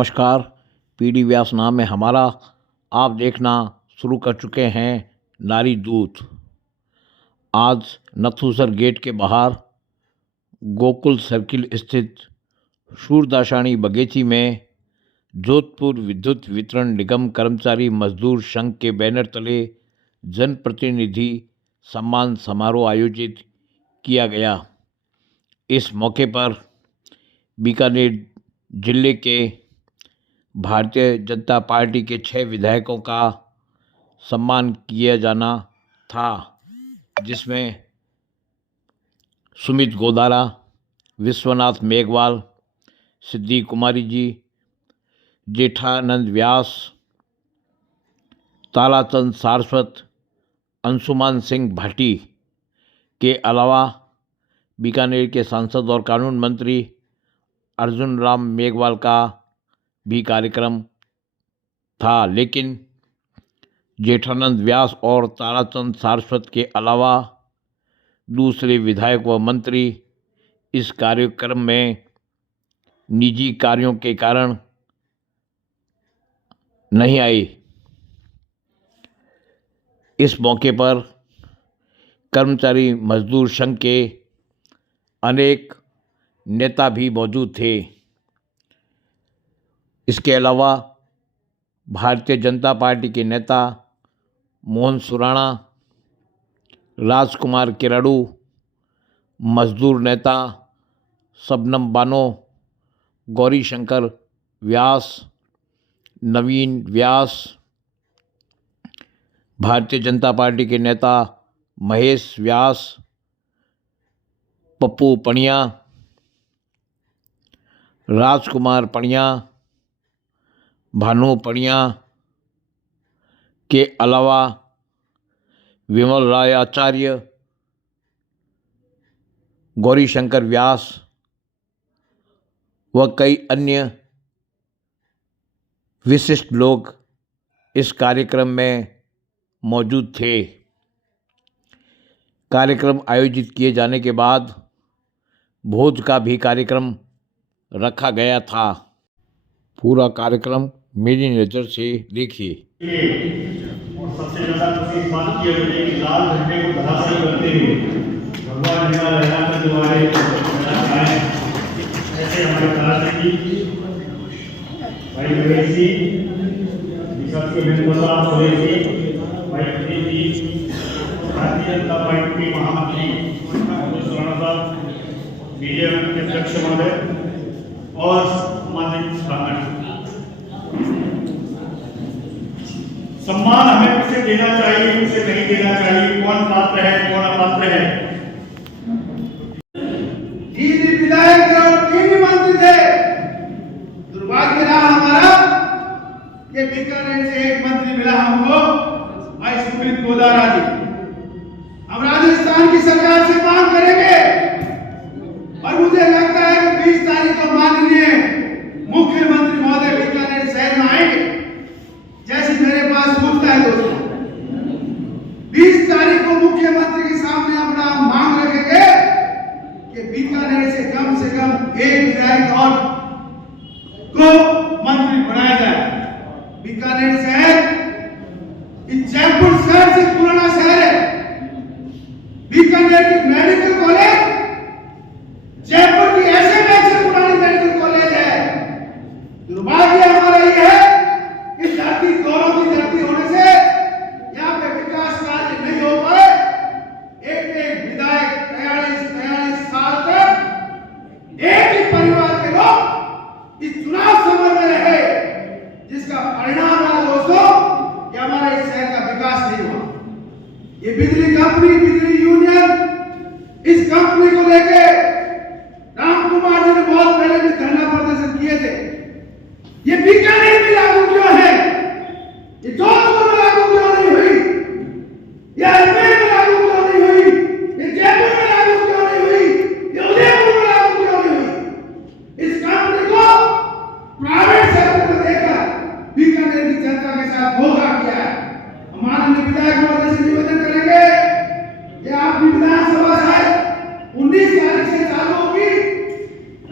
नमस्कार। पीडी व्यास नाम है हमारा। आप देखना शुरू कर चुके हैं नारी दूत। आज नथुसर गेट के बाहर गोकुल सर्किल स्थित सूरदासानी बगीची में जोधपुर विद्युत वितरण निगम कर्मचारी मजदूर संघ के बैनर तले जनप्रतिनिधि सम्मान समारोह आयोजित किया गया। इस मौके पर बीकानेर जिले के भारतीय जनता पार्टी के 6 विधायकों का सम्मान किया जाना था, जिसमें सुमित गोदारा, विश्वनाथ मेघवाल, सिद्धि कुमारी जी, जेठानंद व्यास, ताराचंद सारस्वत, अंशुमान सिंह भाटी के अलावा बीकानेर के सांसद और कानून मंत्री अर्जुन राम मेघवाल का भी कार्यक्रम था, लेकिन जेठानंद व्यास और ताराचंद सारस्वत के अलावा दूसरे विधायक व मंत्री इस कार्यक्रम में निजी कार्यों के कारण नहीं आए। इस मौके पर कर्मचारी मजदूर संघ के अनेक नेता भी मौजूद थे। इसके अलावा भारतीय जनता पार्टी के नेता मोहन सुराणा, राजकुमार किराड़ू, मजदूर नेता शबनम बानो, गौरी शंकर व्यास, नवीन व्यास, भारतीय जनता पार्टी के नेता महेश व्यास, पप्पू पणिया, राजकुमार पणिया, भानु पणिया के अलावा विमल राय आचार्य, गौरी शंकर व्यास व कई अन्य विशिष्ट लोग इस कार्यक्रम में मौजूद थे। कार्यक्रम आयोजित किए जाने के बाद भोज का भी कार्यक्रम रखा गया था। पूरा कार्यक्रम मेरी नज़र से देखिए। और सबसे ज़्यादा खुशी इस बात की है कि लाल झंडे को धराशायी करते हुए भगवान झंडा लहराकर जो आए ऐसे हमारे कलाकारी भाई गणेश जी, विकास के मेंबर सोरेश जी, भाई प्रदीप जी, भारतीय जनता पार्टी के महामंत्री सुराणा साहब, मीडिया के अध्यक्ष महोदय और माननीय सम्मान हमें किसे देना चाहिए, किसे नहीं देना चाहिए, कौन पात्र है, कौन अपात्र है। तीन विधायक और 3 मंत्री थे। दुर्भाग्य रहा हमारा कि बीकानेर से एक मंत्री मिला हमको, भाई सुमित गोदारा जी। हम राजस्थान की सरकार से मांग करेंगे और मुझे लगता है कि 20 तारीख को माननीय मुख्यमंत्री महोदय बीकानेर शहर में आएंगे। जैसे मेरे पास सूचना है दोस्तों, 20 तारीख को मुख्यमंत्री के सामने अपना मांग रखेंगे कि बीकानेर से कम 1 विधायक और को मंत्री बनाया जाए। बीकानेर शहर इस जयपुर शहर से पुराना शहर है। बीकानेर की मेडिकल कॉलेज जयपुर की ऐसे पुरानी मेडिकल कॉलेज है। दुर्भाग्य हमारा यह है कि धरती गौरव की धरती होने से यहाँ पे विकास कार्य नहीं हो पाए। एक विधायक 43 साल तक एक ही परिवार के लोग इस चुनाव समर में रहे, जिसका परिणाम रहा दोस्तों कि हमारे इस शहर का विकास नहीं हुआ। ये बिजली कंपनी, बिजली यूनियन, इस कंपनी को लेके राम कुमार जी ने बहुत पहले भी धरना प्रदर्शन किए थे। ये बीकानेर में लागू क्यों है? ये जोधपुर में लागू क्यों नहीं हुई? ये अजमेर में लागू क्यों नहीं हुई? ये जयपुर में लागू क्यों नहीं हुई? ये उदयपुर में लागू क्यों नहीं हुई? इस कंपनी को प्राइवेट सेक्टर में देकर बीकानेर की जनता के साथ धोखा किया है। माननीय विधायक महोदय से निवेदन करेंगे कि आप विधानसभा शायद 19 तारीख से चालू होगी।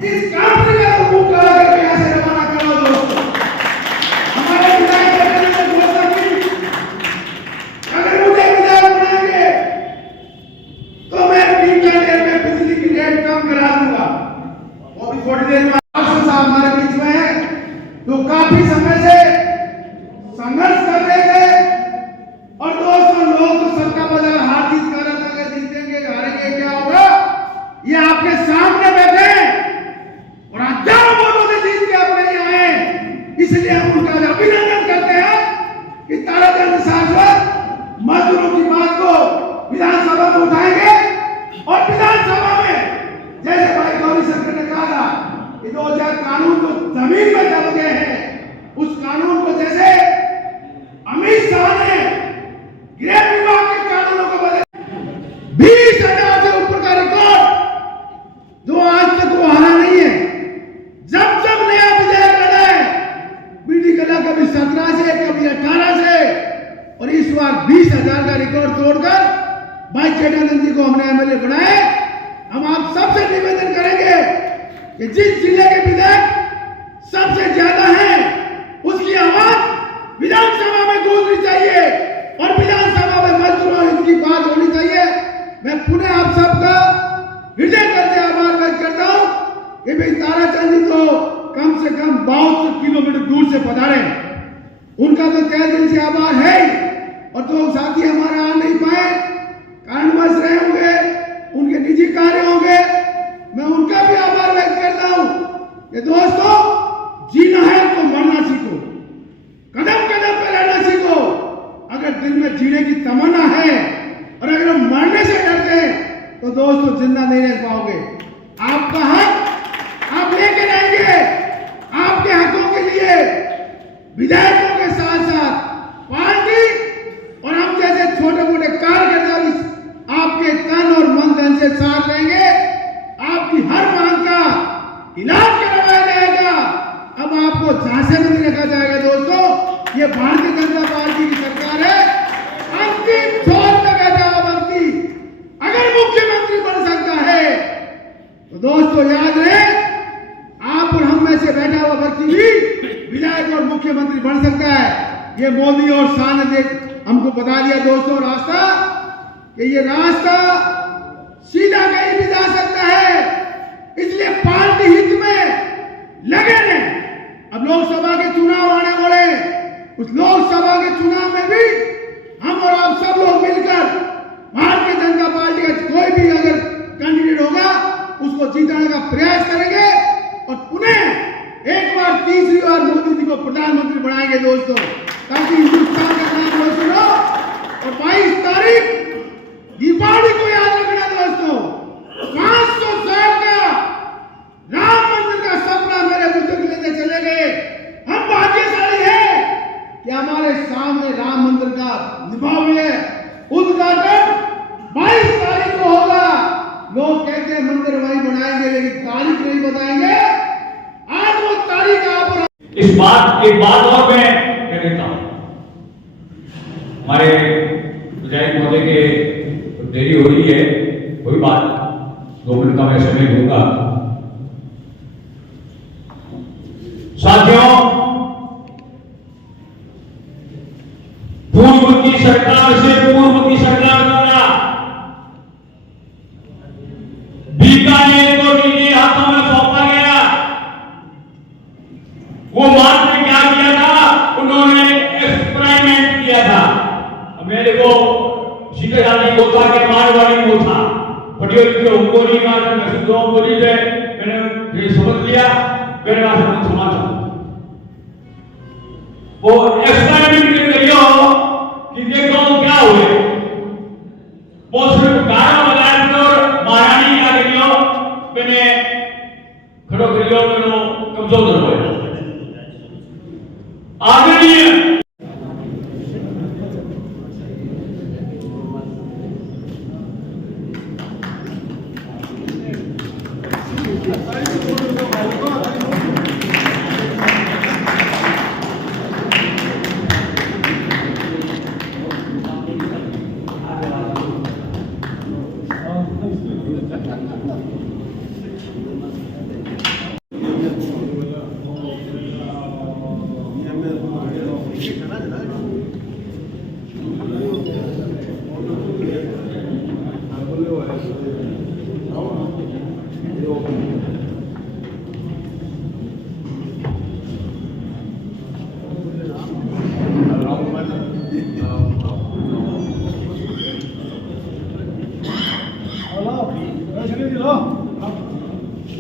इस कंपनी का मुंह काला करके यहाँ से रवाना करो दोस्तों। 20,000 का रिकॉर्ड तोड़कर भाई चेटानंद जी को हमने एमएलए बनाए। हम आप सबसे निवेदन करेंगे कि जिस जिले के विधायक सबसे ज्यादा हैं उसकी आवाज विधानसभा में गूंजनी चाहिए और विधानसभा में मंत्रियों इनकी बात होनी चाहिए। मैं पुनः आप सबका हृदय करके आभार व्यक्त करता हूं कि भाई ताराचंद जी तो कम से कम 72 किलोमीटर दूर से पधारे, उनका तो तहे दिल से आभार है ही। और जो साथी हमारे आ नहीं पाए, कारणवश रहे होंगे, उनके निजी कार्य होंगे, मैं उनका भी आभार व्यक्त करता हूं कि दोस्तों जीना है तो मरना सीखो, कदम कदम पे रहना सीखो। अगर दिल में जीने की तमन्ना है और अगर हम मरने से डरते हैं तो दोस्तों जिंदा नहीं रह पाओगे। आपका हक आप लेके रहेंगे। आपके हकों के लिए विधायकों के साथ साथ पार्टी और हम जैसे छोटे मोटे कार्यकर्ता भी आपके तन और मन धन से साथ रहेंगे। आपकी हर मांग का इलाज करवाया जाएगा। अब आपको झांसे में नहीं रखा जाएगा। दोस्तों ये भारतीय जनता पार्टी की सरकार है। अंतिम छोर तक बैठा हुआ व्यक्ति अगर मुख्यमंत्री बन सकता है तो दोस्तों याद रहे आप और हम में से बैठा हुआ व्यक्ति भी विधायक और मुख्यमंत्री बन सकता है। ये मोदी और शाह ने हमको बता दिया दोस्तों रास्ता, कि ये रास्ता सीधा कहीं भी जा सकता है। इसलिए पार्टी हित में लगे रहें। अब लोकसभा के चुनाव आने वाले, उस लोकसभा के चुनाव में भी हम और आप सब लोग मिलकर भारतीय जनता पार्टी का कोई भी अगर कैंडिडेट होगा उसको जीताने का प्रयास करेंगे और पुनः एक बार तीसरी बार मोदी जी को प्रधानमंत्री बनाएंगे दोस्तों, ताकि हिंदुस्तान का नाम रोशन हो। और 22 तारीख दीपावली को याद रखना दोस्तों, 500 साल का राम मंदिर का सपना मेरे बुजुर्ग लेते चले गए। हम भाग्यशाली हैं कि हमारे सामने राम मंदिर का भव्य उद्घाटन 22 तारीख को होगा। लोग कहते हैं मंदिर वहीं बनाएंगे लेकिन तारीख नहीं बताएंगे। आज वो तारीख आप और इस बात एक बात और मैं कह देता हूं, हमारे विधायक महोदय के देरी हो रही है, कोई बात 2 मिनट का मैं समय दूंगा। साथियों, पूर्व की सरकार से पूर्व की सरकार द्वारा बीकानेर को निजी हाथों में सौंपा गया। वो मात्र क्या किया था, उन्होंने एक्सपेरिमेंट किया था। मेरे को सीधे जाने को था कि मारवाड़ी को था पटियोली के उनको नहीं मारा, मैं सुधरों बोली थे, मैंने ये समझ लिया, मेरे पास समाचार वो एक्सपेरिमेंट कर रही हो कि देखो क्या हुए। वो सिर्फ 12 बजाय और महारानी क्या करी हो, मैंने खड़ो करियो, मैंने कमजोर हो गया आदरणीय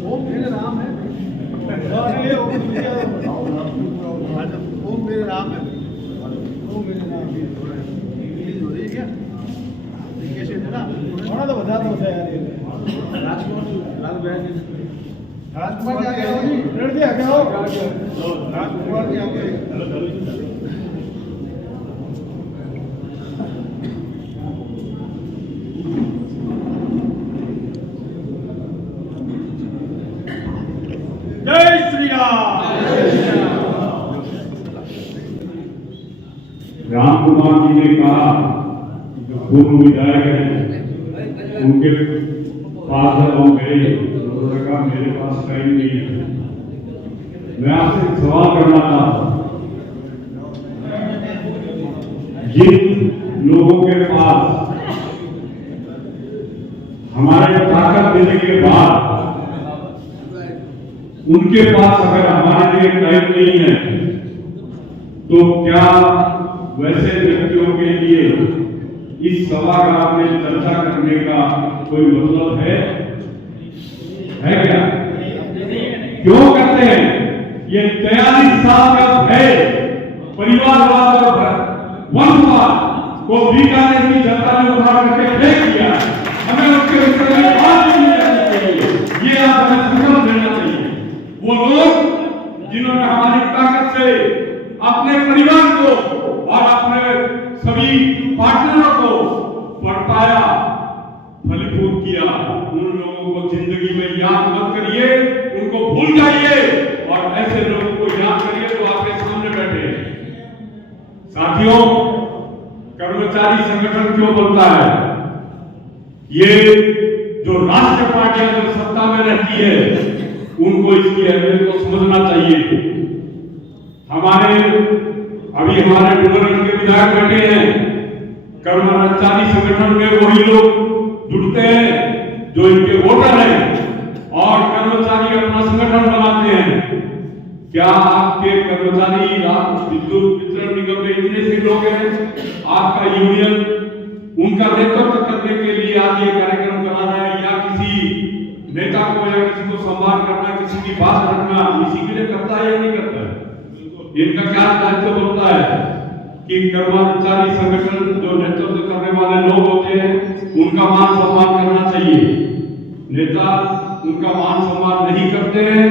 ओम मेरे नाम है, ओम मेरे नाम है, ओम मेरे नाम है। रिलीज हो रही है क्या? कैसे देना थोड़ा तो बता दो यार। ये राजकुमार क्या क्या हो जी, रेडी आ गया हो राजकुमार क्या क्या। जय श्री राम। राम कुमार जी ने कहा, जो पूर्व विधायक हैं उनके पास जब हम गए तो उन्होंने कहा मेरे पास टाइम नहीं है। मैं आपसे एक सवाल करना चाहता हूं, जिन लोगों के पास हमारे ताकत देने के बाद उनके पास अगर हमारे लिए टाइम नहीं है, तो क्या वैसे व्यक्तियों के लिए इस सभागार में चर्चा करने का कोई मतलब है क्या? क्यों करते हैं? ये 43 साल का भय, परिवारवाद और वंशवाद को बीकानेर की जनता ने उठा करके फेंक दिया। हमें उसके विषय में बात नहीं करनी चाहिए, ये आप हमें संकल्प लेना चाहिए। वो लोग जिन्होंने हमारी ताकत से अपने परिवार को और अपने सभी पार्टनरों को बढ़ाया, फलीभूत किया, उन लोगों को जिंदगी में याद मत करिए, उनको भूल जाइए और ऐसे लोगों को याद करिए जो आपके सामने बैठे हैं। साथियों, कर्मचारी संगठन क्यों बनता है? ये जो राष्ट्रीय पार्टियां जो सत्ता में रहती है उनको इसकी अहमियत को समझना चाहिए। अभी हमारे डुमरगढ़ के विधायक बैठे हैं, कर्मचारी संगठन में वही लोग जुड़ते हैं जो इनके वोटर हैं और कर्मचारी अपना संगठन बनाते हैं। क्या आपके कर्मचारी विद्युत वितरण निगम में इतने से लोग हैं, आपका यूनियन उनका नेतृत्व करने के लिए आज ये कार्यक्रम करा रहा है, या किसी नेता को या किसी को सम्मान करना, किसी की बात रखना, इसी के लिए करता है या नहीं करता है? इनका क्या दायित्व बनता है कि कर्मचारी संगठन जो नेतृत्व करने वाले लोग होते हैं उनका मान सम्मान करना चाहिए। नेता उनका मान सम्मान नहीं करते हैं,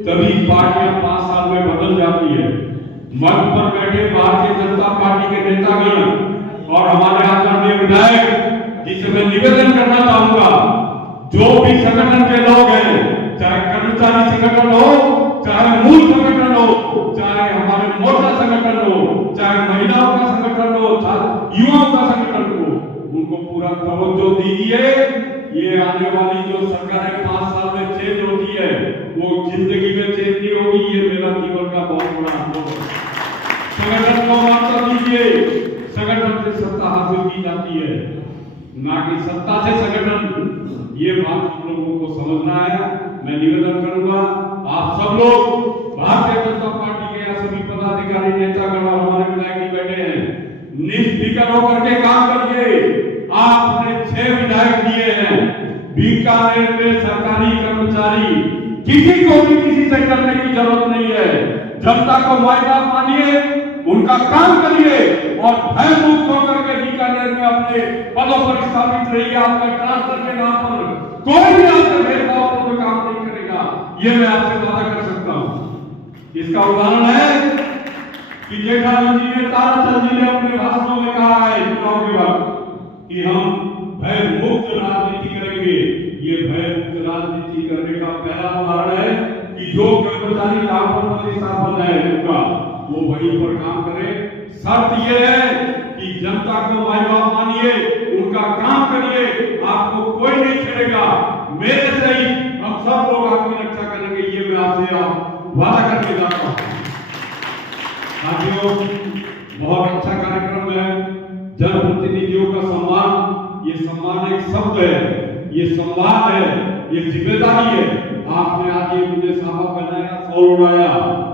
तभी पार्टियां 5 साल में बदल जाती है। मंच पर बैठे भारतीय जनता पार्टी के नेतागण और हमारे आदरणीय विधायक, जिसे मैं निवेदन करना चाहूंगा, जो भी संगठन के लोग हैं, चाहे कर्मचारी संगठन हो, चाहे मूल संगठन हो, चाहे हमारे मोर्चा संगठन हो, चाहे महिलाओं का संगठन हो, चाहे युवाओं का संगठन हो, उनको पूरा तवज्जो दीजिए। ये आने वाली जो सरकारें 5 साल में चेंज होती है, वो जिंदगी में चेंज नहीं होगी। ये मेरा जीवन का बहुत बड़ा अनुभव है। संगठन को महत्व दीजिए, संगठन से सत्ता हासिल की जाती है, ना कि सत्ता से संगठन। ये बात हम लोगों को समझना है। मैं निवेदन करूंगा, आप सब लोग भारतीय जनता पार्टी के सभी पदाधिकारी, नेतागण और हमारे विधायक बैठे हैं, निष्फिक्र होकर के काम करिए। आपने 6 विधायक दिए हैं। बीकानेर में सरकारी कर्मचारी किसी को भी किसी से करने की जरूरत नहीं है। जनता को वायदा मानिए, उनका काम करिए और भय मुक्त होकर के बीकानेर में अपने पदों पर स्थापित रहिए। आपका ट्रांसफर के नाम पर कोई भी आपसे भेदभावपूर्ण काम नहीं करेगा, ये मैं आपसे वादा कर सकता हूं। इसका उदाहरण है कि जेठालाल जी ने, ताराचंद जी ने अपने भाषणों में कहा है चुनाव के वक्त कि हम भय मुक्त राजनीति करेंगे। ये भय मुक्त राजनीति करने का पहला उदाहरण है कि जो कर्मचारी काम पर स्थापन है उनका वो वहीं पर काम करे। शर्त ये है कि जनता को माई बाप मानिए, उनका काम करिए, आपको कोई नहीं छेड़ेगा। मेरे से ही हम सब लोग आपकी रक्षा करेंगे, ये मैं आपसे वादा करके जाता हूँ। साथियों, बहुत अच्छा कार्यक्रम है। जनप्रतिनिधियों का सम्मान, ये सम्मान एक शब्द है, ये सम्मान है, ये जिम्मेदारी है। आपने आज ये मुझे साफा पहनाया, सौर उड़ाया,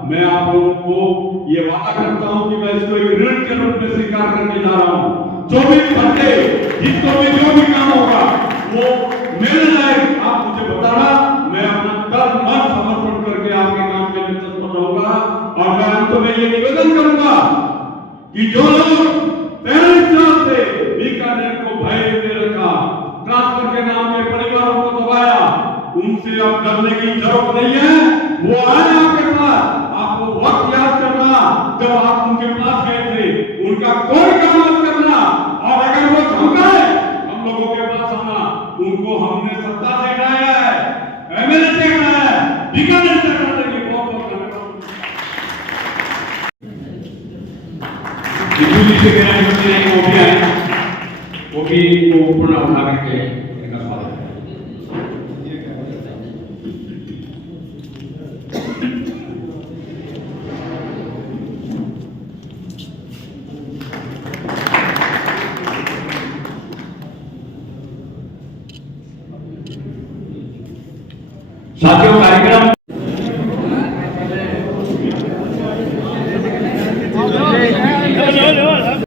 मैं आप लोगों को ये वादा करता हूं कि मैं इसको एक ऋण के रूप में स्वीकार करके जा रहा हूं। 24 घंटे जिसको भी जो भी काम होगा वो मेरे लायक आप मुझे बताना, मैं अपना तन मन समर्पण करके आपके काम के लिए तत्पर रहूंगा। और मैं अंत में ये निवेदन करूंगा कि जो लोग 43 साल से बीकानेर को भय में रखा, ट्रांसफर के नाम पे परिवारों को दबाया, उनसे अब डरने की जरूरत नहीं है। वो आए आपके पास, आपको वक्त याद करना जब आप उनके पास गए थे, उनका कोई काम मत करना। और अगर वो धमकाए हम लोगों के पास आना, उनको हमने सत्ता से हटाया है, एमएलए से हटाया है, बीकानेर से हटाने की बहुत बहुत धन्यवाद। दिल्ली से मेरा जो मित्र है वो भी आए, वो भी वो पूर्ण उठा करके इनका स्वागत है। साथियों कार्यक्रम